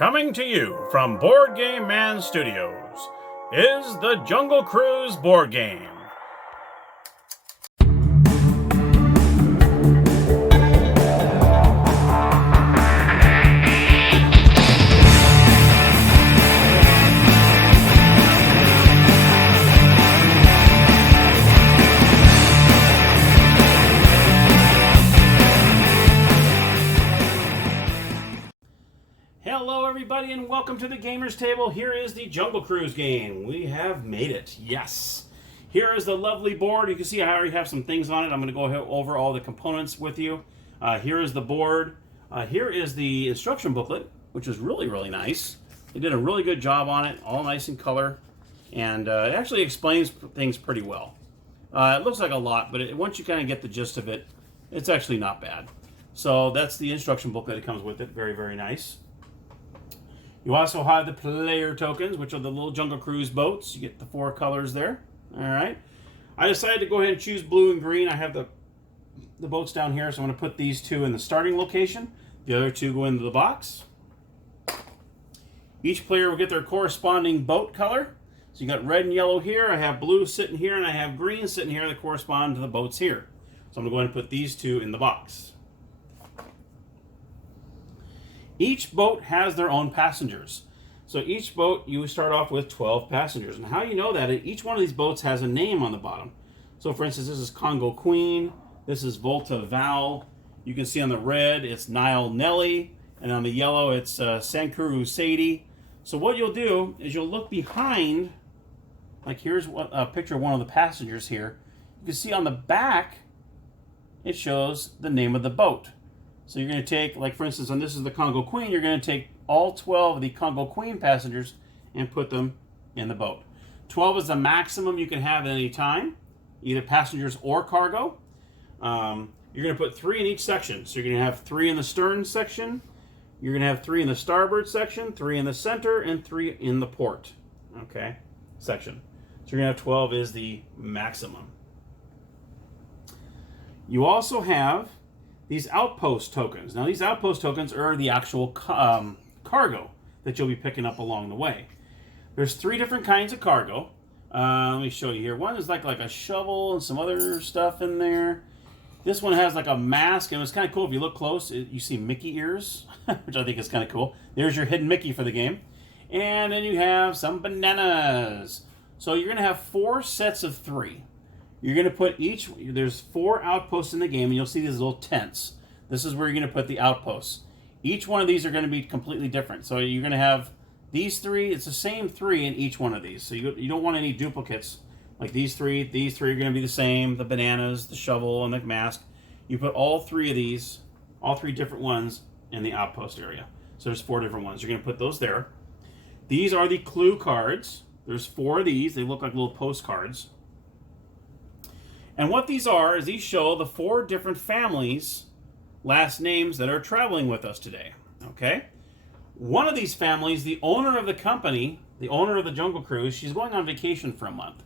Coming to you from Board Game Man Studios is the Jungle Cruise board game. Hello everybody and welcome to the Gamers Table. Here is the Jungle Cruise game. We have made it, yes. Here is the lovely board. You can see I already have some things on it. I'm going to go over all the components with you. Here is the board. Here is the instruction booklet, which is really nice. They did a really good job on it, all nice in color. And it actually explains things pretty well. It looks like a lot, but once you kind of get the gist of it, it's actually not bad. So that's the instruction booklet that comes with it. Very nice. You also have the player tokens, which are the little Jungle Cruise boats. You get the 4 colors there. All right. I decided to go ahead and choose blue and green. I have the boats down here, so I'm going to put these 2 in the starting location. The other 2 go into the box. Each player will get their corresponding boat color. So you got red and yellow here. I have blue sitting here, and I have green sitting here that correspond to the boats here. So I'm going to go ahead and put these 2 in the box. Each boat has their own passengers. So each boat, you start off with 12 passengers. And how you know that, each one of these boats has a name on the bottom. So for instance, this is Congo Queen. This is Volta Val. You can see on the red, it's Nile Nelly. And on the yellow, it's Sankuru Sadie. So what you'll do is you'll look behind, like here's a picture of one of the passengers here. You can see on the back, it shows the name of the boat. So you're going to take, like for instance, and this is the Congo Queen, you're going to take all 12 of the Congo Queen passengers and put them in the boat. 12 is the maximum you can have at any time, either passengers or cargo. You're going to put 3 in each section. So you're going to have 3 in the stern section, you're going to have 3 in the starboard section, 3 in the center, and 3 in the port, okay, section. So you're going to have 12 is the maximum. You also have these Outpost Tokens. Now these Outpost Tokens are the actual cargo that you'll be picking up along the way. There's 3 different kinds of cargo. Let me show you here. One is like a shovel and some other stuff in there. This one has like a mask, and it's kind of cool. If you look close, you see Mickey ears, which I think is kind of cool. There's your hidden Mickey for the game. And then you have some bananas. So you're going to have 4 sets of 3. You're going to put there's 4 outposts in the game, and you'll see these little tents. This is where you're going to put the outposts. Each one of these are going to be completely different. So you're going to have these 3. It's the same 3 in each one of these. So you don't want any duplicates. Like these 3 are going to be the same. The bananas, the shovel, and the mask. You put all 3 of these, all 3 different ones in the outpost area. So there's 4 different ones. You're going to put those there. These are the clue cards. There's 4 of these. They look like little postcards. And what these are is these show the 4 different families' last names that are traveling with us today. Okay? One of these families, the owner of the company, the owner of the Jungle Cruise, she's going on vacation for a month.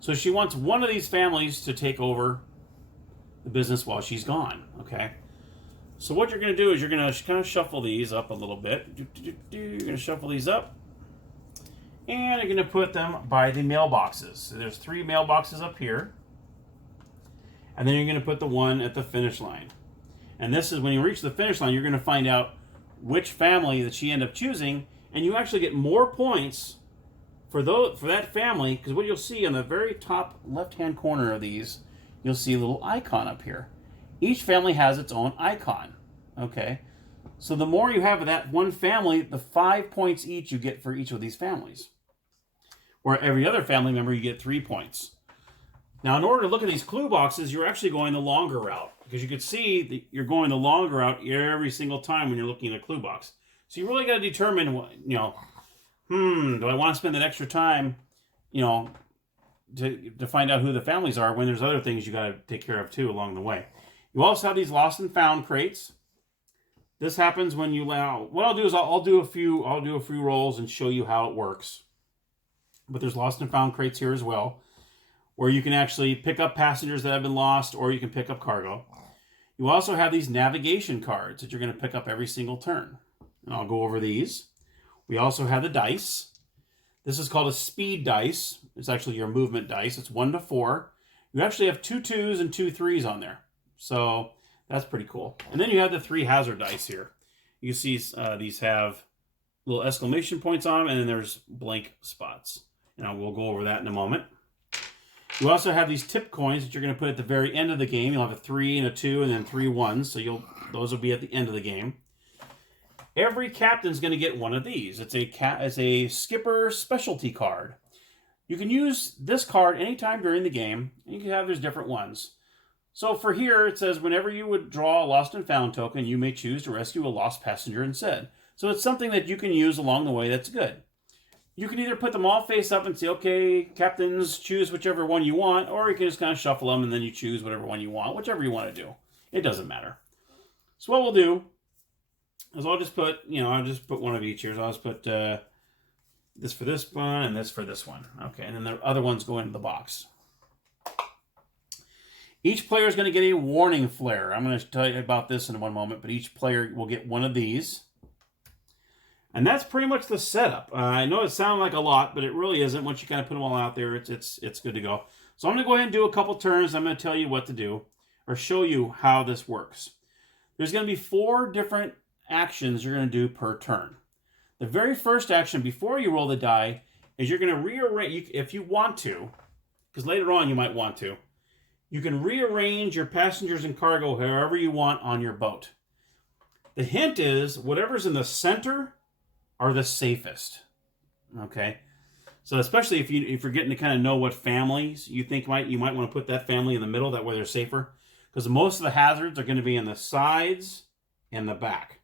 So she wants one of these families to take over the business while she's gone. Okay? So what you're going to do is you're going to kind of shuffle these up a little bit. You're going to shuffle these up. And you're going to put them by the mailboxes. So there's 3 mailboxes up here. And then you're going to put the one at the finish line. And this is when you reach the finish line, you're going to find out which family that she ended up choosing. And you actually get more points for that family, because what you'll see on the very top left-hand corner of these, you'll see a little icon up here. Each family has its own icon. Okay? So the more you have of that one family, the 5 points each you get for each of these families. Where every other family member, you get 3 points. Now, in order to look at these clue boxes, you're actually going the longer route, because you can see that you're going the longer route every single time when you're looking at a clue box. So you really got to determine, do I want to spend that extra time, to find out who the families are when there's other things you got to take care of too along the way. You also have these lost and found crates. This happens when you what I'll do is I'll do a few rolls and show you how it works. But there's lost and found crates here as well, where you can actually pick up passengers that have been lost, or you can pick up cargo. You also have these navigation cards that you're going to pick up every single turn. And I'll go over these. We also have the dice. This is called a speed dice. It's actually your movement dice. It's 1 to 4. You actually have 2 2s and 2 3s on there. So that's pretty cool. And then you have the 3 hazard dice here. You see these have little exclamation points on them, and then there's blank spots. And we'll go over that in a moment. You also have these tip coins that you're going to put at the very end of the game. You'll have a 3 and a 2 and then 3 1s. So those will be at the end of the game. Every captain's going to get one of these. It's a skipper specialty card. You can use this card anytime during the game, and you can have there's different ones. So for here, it says whenever you would draw a lost and found token, you may choose to rescue a lost passenger instead. So it's something that you can use along the way that's good. You can either put them all face up and say, okay, captains, choose whichever one you want, or you can just kind of shuffle them and then you choose whatever one you want, whichever you want to do. It doesn't matter. So what we'll do is I'll just put one of each here. So I'll just put this for this one and this for this one. Okay, and then the other ones go into the box. Each player is going to get a warning flare. I'm going to tell you about this in one moment, but each player will get one of these. And that's pretty much the setup. I know it sounds like a lot, but it really isn't. Once you kind of put them all out there, it's good to go. So I'm going to go ahead and do a couple turns. I'm going to tell you what to do or show you how this works. There's going to be 4 different actions you're going to do per turn. The very first action before you roll the die is you're going to rearrange, if you want to, because later on you might want to, you can rearrange your passengers and cargo however you want on your boat. The hint is whatever's in the center are the safest. Okay? So especially if you're getting to kind of know what families you think you might want to put that family in the middle, that way they're safer. Because most of the hazards are going to be in the sides and the back.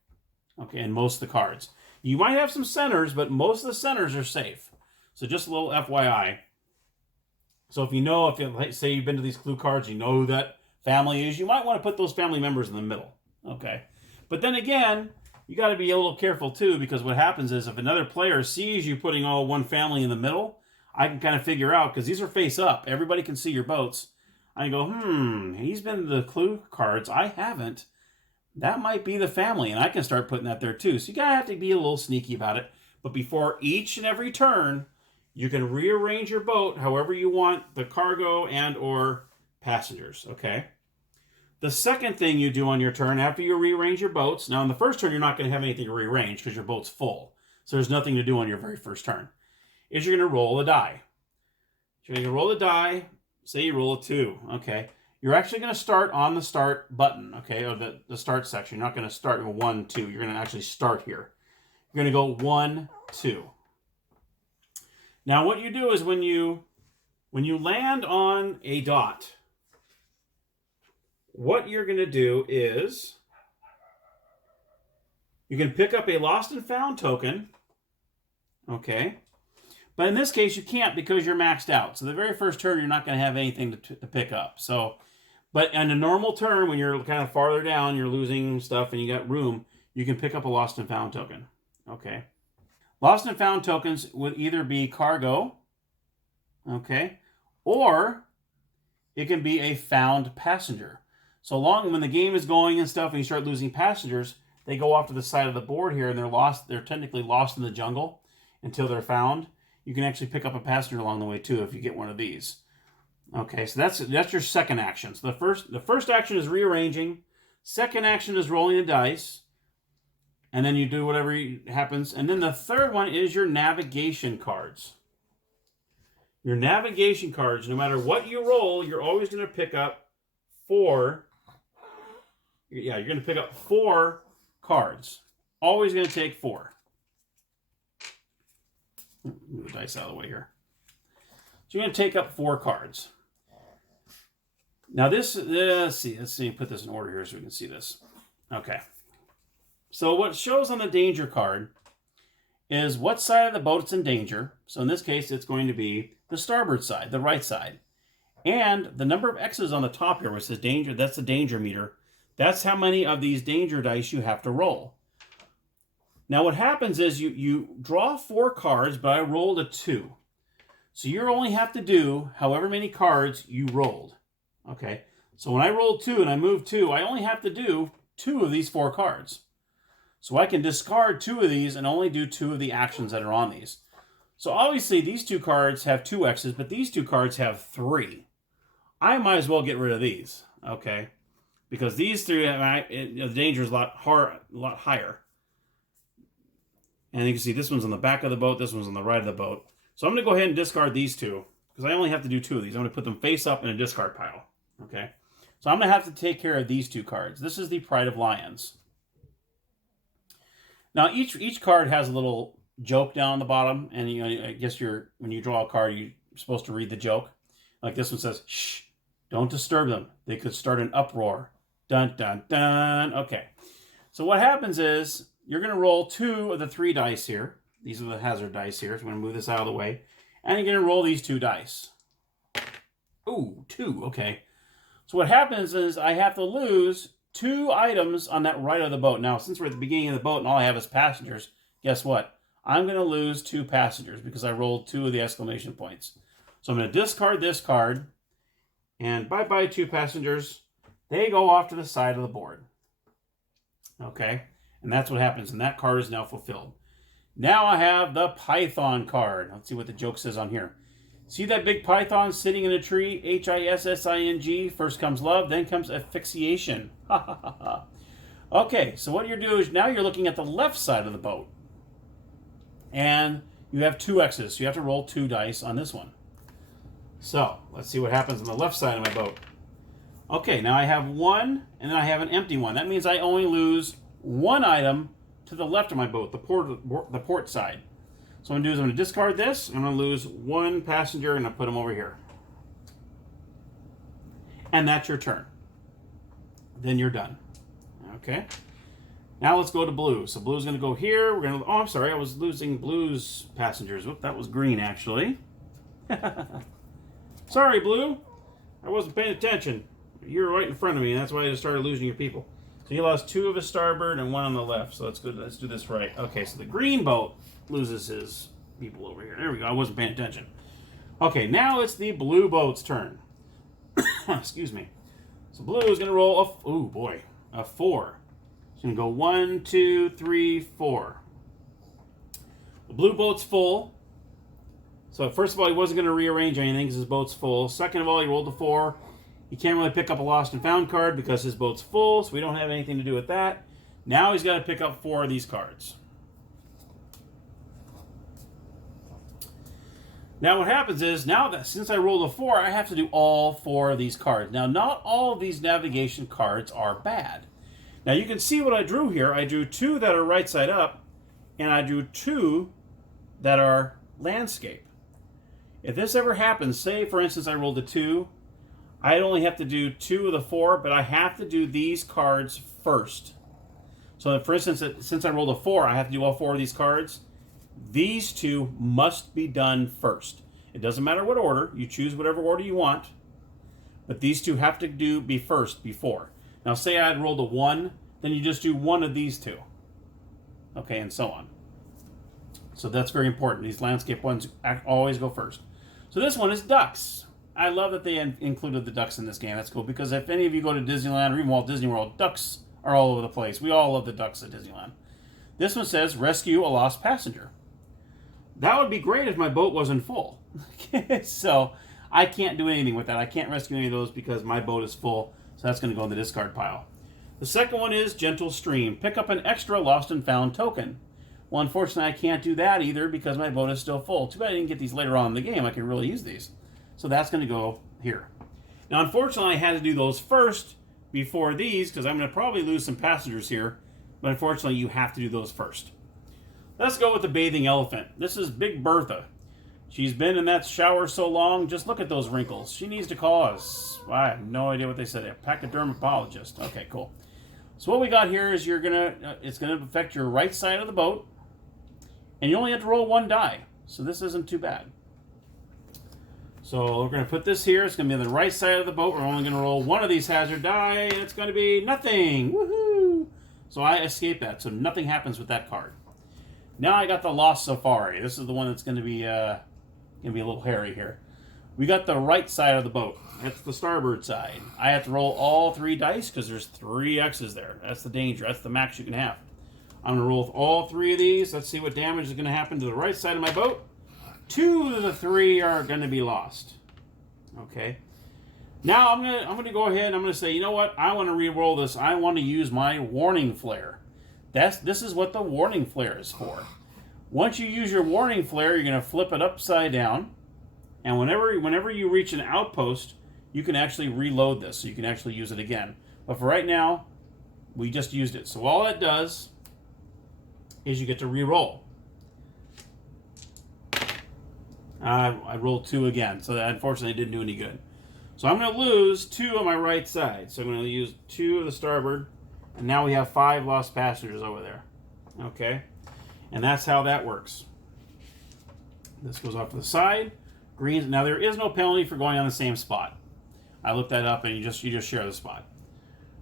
Okay, and most of the cards. You might have some centers, but most of the centers are safe. So just a little FYI. So if say you've been to these clue cards, you know who that family is, you might want to put those family members in the middle. Okay. But then again, you got to be a little careful too, because what happens is if another player sees you putting all one family in the middle, I can kind of figure out, because these are face up. Everybody can see your boats. I go, he's been to the clue cards. I haven't. That might be the family, and I can start putting that there too. So you gotta have to be a little sneaky about it. But before each and every turn, you can rearrange your boat however you want the cargo and or passengers, okay? The second thing you do on your turn after you rearrange your boats, now on the first turn you're not going to have anything to rearrange because your boat's full. So there's nothing to do on your very first turn. Is you're going to roll a die. You're going to roll a die, say you roll a 2, okay? You're actually going to start on the start button, okay, or the start section. You're not going to start with 1, 2. You're going to actually start here. You're going to go 1, 2. Now what you do is when you land on a dot, what you're going to do is you can pick up a lost and found token, okay? But in this case, you can't because you're maxed out. So the very first turn, you're not going to have anything to pick up. So, but in a normal turn, when you're kind of farther down, you're losing stuff and you got room, you can pick up a lost and found token, okay? Lost and found tokens would either be cargo, okay, or it can be a found passenger. So long when the game is going and stuff and you start losing passengers, they go off to the side of the board here and they're lost. They're technically lost in the jungle until they're found. You can actually pick up a passenger along the way too if you get one of these. Okay, so that's your second action. So the first action is rearranging. Second action is rolling the dice. And then you do whatever happens. And then the third one is your navigation cards. Your navigation cards, no matter what you roll, you're always going to pick up 4. Yeah, you're going to pick up 4 cards. Always going to take 4. Move the dice out of the way here. So you're going to take up 4 cards. Now let's see, put this in order here so we can see this. Okay. So what shows on the danger card is what side of the boat it's in danger. So in this case, it's going to be the starboard side, the right side. And the number of X's on the top here, which says danger, that's the danger meter. That's how many of these danger dice you have to roll. Now what happens is you draw 4 cards, but I rolled a 2. So you only have to do however many cards you rolled. Okay, so when I rolled 2 and I moved 2, I only have to do 2 of these 4 cards. So I can discard 2 of these and only do 2 of the actions that are on these. So obviously these 2 cards have 2 X's, but these 2 cards have 3. I might as well get rid of these, okay? Because these 3, the danger is a lot higher. And you can see this one's on the back of the boat, this one's on the right of the boat. So I'm going to go ahead and discard these 2, because I only have to do 2 of these. I'm going to put them face up in a discard pile, okay? So I'm going to have to take care of these 2 cards. This is the Pride of Lions. Now each card has a little joke down on the bottom, and I guess when you draw a card, you're supposed to read the joke. Like this one says, "Shh, don't disturb them. They could start an uproar." Dun dun dun. Okay. So what happens is you're going to roll 2 of the 3 dice here. These are the hazard dice here. So I'm going to move this out of the way, and you're going to roll these 2 dice. Ooh, 2. Okay. So what happens is I have to lose 2 items on that right of the boat. Now, since we're at the beginning of the boat and all I have is passengers, guess what? I'm going to lose 2 passengers because I rolled 2 of the exclamation points. So I'm going to discard this card, and bye-bye 2 passengers. They go off to the side of the board. Okay? And that's what happens, and that card is now fulfilled. Now I have the Python card. Let's see what the joke says on here. See that big python sitting in a tree? Hissing. First comes love, then comes asphyxiation. Ha ha ha ha. Okay, so what you're doing is now you're looking at the left side of the boat. And you have 2 X's, so you have to roll 2 dice on this one. So, let's see what happens on the left side of my boat. Okay, now I have 1, and then I have an empty one. That means I only lose 1 item to the left of my boat, the port side. So what I'm going to do is I'm going to discard this. I'm going to lose 1 passenger, and I'll put him over here. And that's your turn. Then you're done. Okay. Now let's go to blue. So blue's going to go here. We're going to. Oh, I'm sorry. I was losing blue's passengers. Whoop, that was green actually. Sorry, blue. I wasn't paying attention. You were right in front of me, and that's why I just started losing your people. So you lost 2 of his starboard and 1 on the left. So let's go. Let's do this right. Okay. So the green boat loses his people over here. There we go. I wasn't paying attention. Okay, now it's the blue boat's turn. Excuse me. So blue is going to roll a 4. It's going to go 1, 2, 3, 4. The blue boat's full. So first of all, he wasn't going to rearrange anything because his boat's full. Second of all, he rolled a 4. He can't really pick up a lost and found card because his boat's full, so we don't have anything to do with that. Now he's got to pick up 4 of these cards. Now what happens is, now that since I rolled a 4, I have to do all 4 of these cards. Now not all of these navigation cards are bad. Now you can see what I drew here. I drew 2 that are right side up, and I drew 2 that are landscape. If this ever happens, say for instance I rolled a 2, I'd only have to do 2 of the 4, but I have to do these cards first. So for instance, since I rolled a 4, I have to do all 4 of these cards. These 2 must be done first. It doesn't matter what order. You choose whatever order you want. But these 2 have to be first before. Now say I had rolled a 1, then you just do 1 of these 2. Okay, and so on. So that's very important. These landscape ones always go first. So this one is ducks. I love that they included the ducks in this game. That's cool because if any of you go to Disneyland or even Walt Disney World, ducks are all over the place. We all love the ducks at Disneyland. This one says, rescue a lost passenger. That would be great if my boat wasn't full. So I can't do anything with that. I can't rescue any of those because my boat is full. So that's going to go in the discard pile. The second one is gentle stream. Pick up an extra lost and found token. Well, unfortunately, I can't do that either because my boat is still full. Too bad I didn't get these later on in the game. I could really use these. So that's going to go here. Now, unfortunately, I had to do those first before these because I'm going to probably lose some passengers here. But unfortunately, you have to do those first. Let's go with the bathing elephant. This is Big Bertha. She's been in that shower so long, just look at those wrinkles. She needs to call us. Well, I have no idea what they said. A pachydermatologist. Okay, cool. So what we got here is it's gonna affect your right side of the boat, and you only have to roll 1 die. So this isn't too bad. So we're gonna put this here. It's gonna be on the right side of the boat. We're only gonna roll 1 of these hazard die, and it's gonna be nothing. Woohoo! So I escape that. So nothing happens with that card. Now I got the Lost Safari. This is the one that's going to be a little hairy here. We got the right side of the boat. That's the starboard side. I have to roll all 3 dice because there's 3 X's there. That's the danger. That's the max you can have. I'm going to roll with all 3 of these. Let's see what damage is going to happen to the right side of my boat. 2 of the 3 are going to be lost. Okay. Now I'm going to go ahead and I'm going to say, you know what? I want to re-roll this. I want to use my warning flare. This is what the warning flare is for. Once you use your warning flare, you're going to flip it upside down. And whenever you reach an outpost, you can actually reload this. So you can actually use it again. But for right now, we just used it. So all it does is you get to re-roll. I rolled 2 again, so that unfortunately didn't do any good. So I'm going to lose 2 on my right side. So I'm going to use 2 of the starboard, and now we have 5 lost passengers over there. Okay, and that's how that works. This goes off to the side. Greens. Now there is no penalty for going on the same spot. I looked that up, and you just share the spot.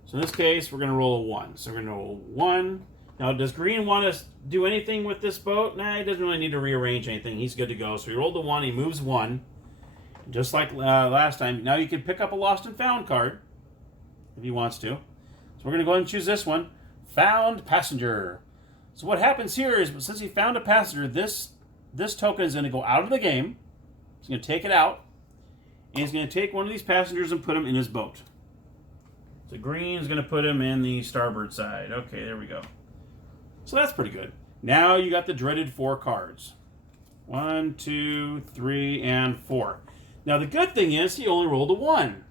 So in this case, we're going to roll a 1. So we're going to roll 1. Now, does Green want to do anything with this boat? Nah, he doesn't really need to rearrange anything. He's good to go. So he rolled the 1. He moves 1. Just like last time. Now you can pick up a lost and found card if he wants to. So we're going to go ahead and choose this one. Found passenger. So what happens here is, since he found a passenger, this token is going to go out of the game. He's going to take it out. And he's going to take one of these passengers and put him in his boat. So Green is going to put him in the starboard side. Okay, there we go. So that's pretty good. Now you got the dreaded 4 cards. 1, 2, 3, and 4. Now the good thing is he only rolled a 1.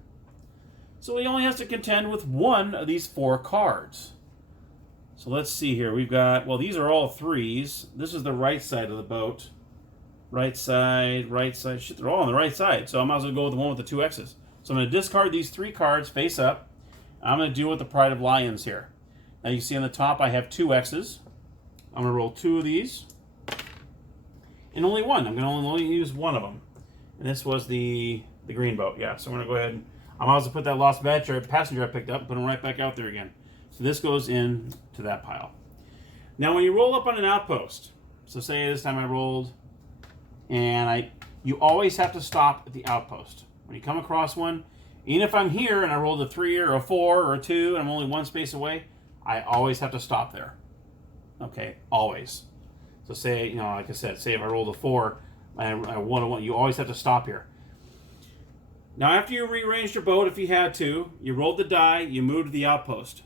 So he only has to contend with 1 of these 4 cards. So let's see here. We've got, well, these are all 3s. This is the right side of the boat. Right side, right side. Shit, they're all on the right side. So I might as well go with the one with the 2 X's. So I'm going to discard these 3 cards face up. I'm going to deal with the Pride of Lions here. Now you see on the top I have 2 X's. I'm going to roll 2 of these. And only 1. I'm going to only use 1 of them. And this was the green boat. Yeah, so I'm going to go ahead and I might as well put that lost passenger I picked up and put him right back out there again. So this goes into that pile. Now when you roll up on an outpost, so say this time I rolled, and you always have to stop at the outpost. When you come across one, even if I'm here and I rolled a 3 or a 4 or a 2 and I'm only 1 space away, I always have to stop there. Okay, always. So say, like I said, say if I rolled a 4, I won a 1, you always have to stop here. Now after you rearranged your boat, if you had to, you rolled the die, you moved to the outpost.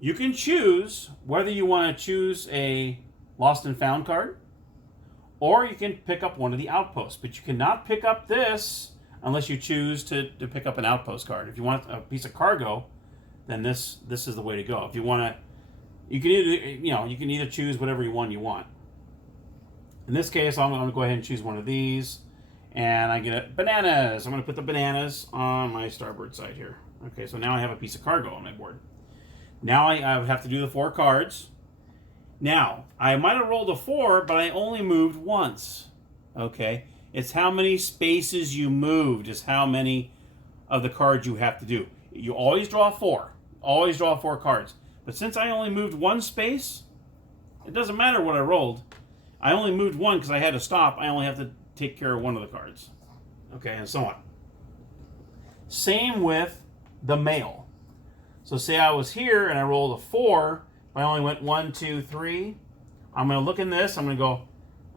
You can choose whether you want to choose a lost and found card, or you can pick up one of the outposts. But you cannot pick up this unless you choose to pick up an outpost card. If you want a piece of cargo, then this is the way to go. If you want to, you can either choose whatever one you want. In this case, I'm going to go ahead and choose one of these, and I get bananas. I'm going to put the bananas on my starboard side here. Okay, so now I have a piece of cargo on my board. Now I have to do the 4 cards. Now, I might have rolled a 4, but I only moved once. Okay, it's how many spaces you moved is how many of the cards you have to do. You always draw 4. Always draw 4 cards. But since I only moved 1 space, it doesn't matter what I rolled. I only moved 1 because I had to stop. I only have to take care of 1 of the cards. Okay, and so on. Same with the mail. So say I was here and I rolled a 4, but I only went 1, 2, 3. I'm going to look in this. I'm going to go,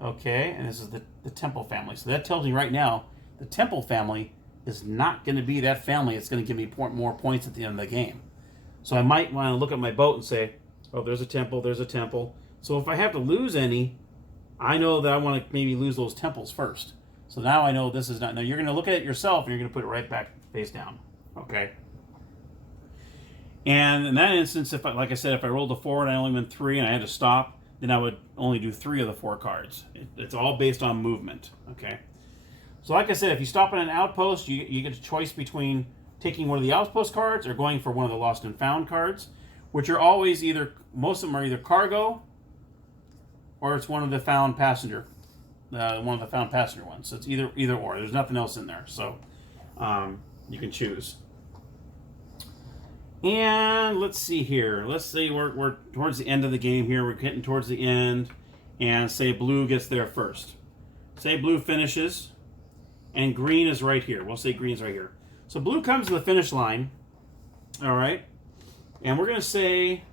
okay, and this is the Temple family. So that tells me right now the Temple family is not going to be that family. It's going to give me more points at the end of the game. So I might want to look at my boat and say, oh, there's a temple, there's a temple. So if I have to lose any, I know that I want to maybe lose those temples first. So now I know this is not. Now you're going to look at it yourself and you're going to put it right back face down. Okay. And in that instance, like I said, if I rolled a 4 and I only went 3 and I had to stop, then I would only do 3 of the 4 cards. It's all based on movement. Okay. So like I said, if you stop at an outpost, you get a choice between taking one of the outpost cards or going for one of the lost and found cards, which are always most of them are either cargo or it's one of the found passenger, one of the found passenger ones. So it's either or. There's nothing else in there. So you can choose. And let's see here. Let's say we're towards the end of the game here. We're getting towards the end. And say blue gets there first. Say blue finishes. And green is right here. We'll say green's right here. So blue comes to the finish line. All right. And we're going to say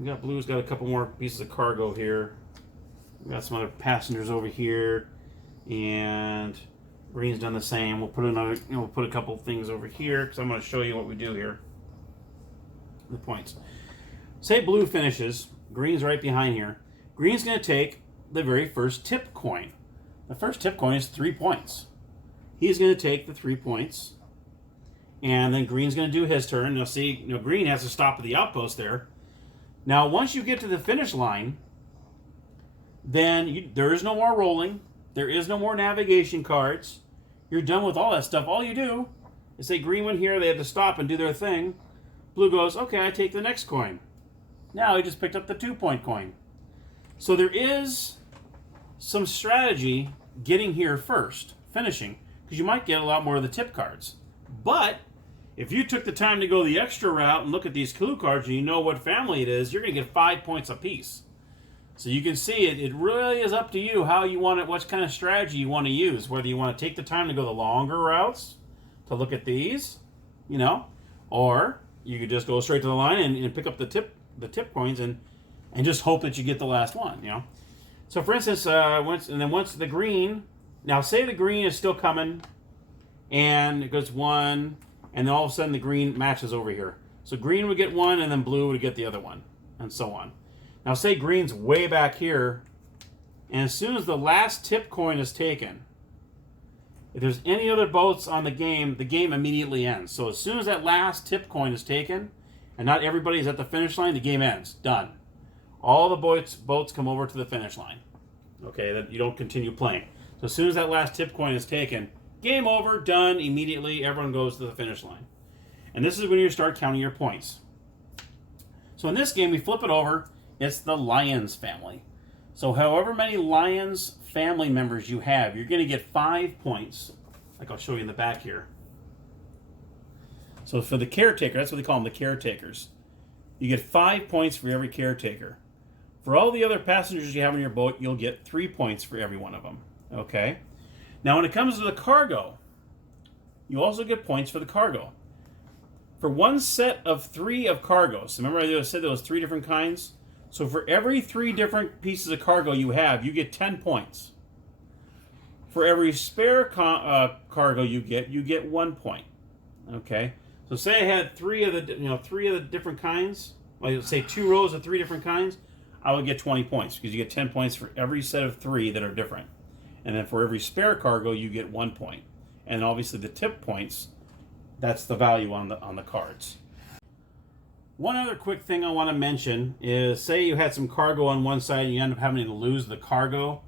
Blue's got a couple more pieces of cargo here. We got some other passengers over here, and green's done the same. We'll put another, we'll put a couple things over here because I'm going to show you what we do here. The points. Say blue finishes, green's right behind here. Green's going to take the very first tip coin. The first tip coin is 3 points. He's going to take the 3 points, and then green's going to do his turn. Now see, green has to stop at the outpost there. Now once you get to the finish line, then there is no more rolling. There is no more navigation cards. You're done with all that stuff. All you do is say green went here, they had to stop and do their thing. Blue goes, okay, I take the next coin. Now he just picked up the 2-point coin. So there is some strategy getting here first, finishing, because you might get a lot more of the tip cards. But if you took the time to go the extra route and look at these clue cards and you know what family it is, you're going to get 5 points apiece. So you can see it really is up to you how you want it, what kind of strategy you want to use, whether you want to take the time to go the longer routes to look at these, or you could just go straight to the line and pick up the tip coins and just hope that you get the last one, So for instance, once the green, now say the green is still coming and it goes 1, and then all of a sudden the green matches over here. So green would get 1 and then blue would get the other one, and so on. Now say green's way back here, and as soon as the last tip coin is taken, if there's any other boats on the game immediately ends. So as soon as that last tip coin is taken, and not everybody's at the finish line, the game ends. Done. All the boats come over to the finish line. Okay, that you don't continue playing. So as soon as that last tip coin is taken, game over, done, immediately, everyone goes to the finish line. And this is when you start counting your points. So in this game, we flip it over. It's the Lions family. So however many Lions family members you have, you're going to get 5 points, like I'll show you in the back here. So for the caretaker, that's what they call them, the caretakers. You get 5 points for every caretaker. For all the other passengers you have on your boat, you'll get 3 points for every one of them. Okay? Now when it comes to the cargo, you also get points for the cargo. For one set of 3 of cargo, so remember I said there was 3 different kinds? So for every 3 different pieces of cargo you have, you get 10 points. For every spare cargo you get 1 point. Okay? So say I had 3 of the different kinds, like say 2 rows of 3 different kinds, I would get 20 points because you get 10 points for every set of 3 that are different. And then for every spare cargo, you get 1 point. And obviously the tip points, that's the value on the cards. One other quick thing I want to mention is, say you had some cargo on one side and you end up having to lose the cargo.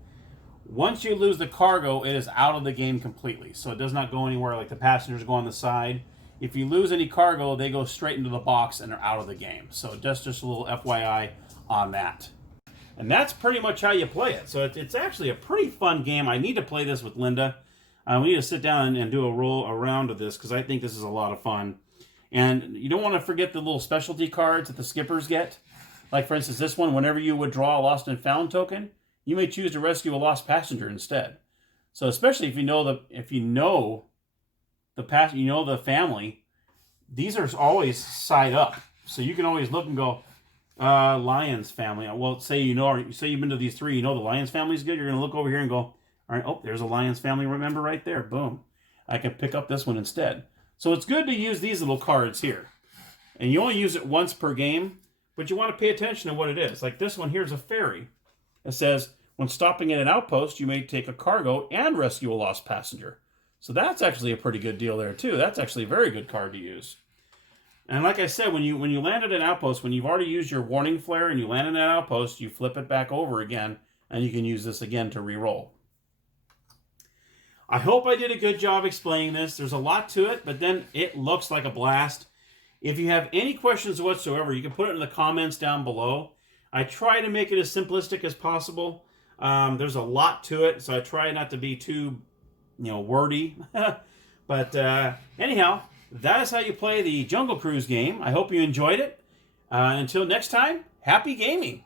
Once you lose the cargo, it is out of the game completely. So it does not go anywhere, like the passengers go on the side. If you lose any cargo, they go straight into the box and are out of the game. So just a little FYI on that. And that's pretty much how you play it. So it's actually a pretty fun game. I need to play this with Linda. We need to sit down and do a round of this because I think this is a lot of fun. And you don't want to forget the little specialty cards that the skippers get. Like, for instance, this one, whenever you withdraw a lost and found token, you may choose to rescue a lost passenger instead. So especially if you know the family, these are always side up. So you can always look and go, Lions family. Well, say you've been to these 3, the Lions family is good. You're going to look over here and go, all right, oh, there's a Lions family member right there. Boom. I can pick up this one instead. So it's good to use these little cards here. And you only use it once per game, but you want to pay attention to what it is. Like this one here's a ferry. It says, when stopping at an outpost, you may take a cargo and rescue a lost passenger. So that's actually a pretty good deal there too. That's actually a very good card to use. And like I said, when you land at an outpost, when you've already used your warning flare and you land in an outpost, you flip it back over again, and you can use this again to re-roll. I hope I did a good job explaining this. There's a lot to it, but then it looks like a blast. If you have any questions whatsoever, you can put it in the comments down below. I try to make it as simplistic as possible. There's a lot to it, so I try not to be too, wordy. But anyhow, that is how you play the Jungle Cruise game. I hope you enjoyed it. Until next time, happy gaming!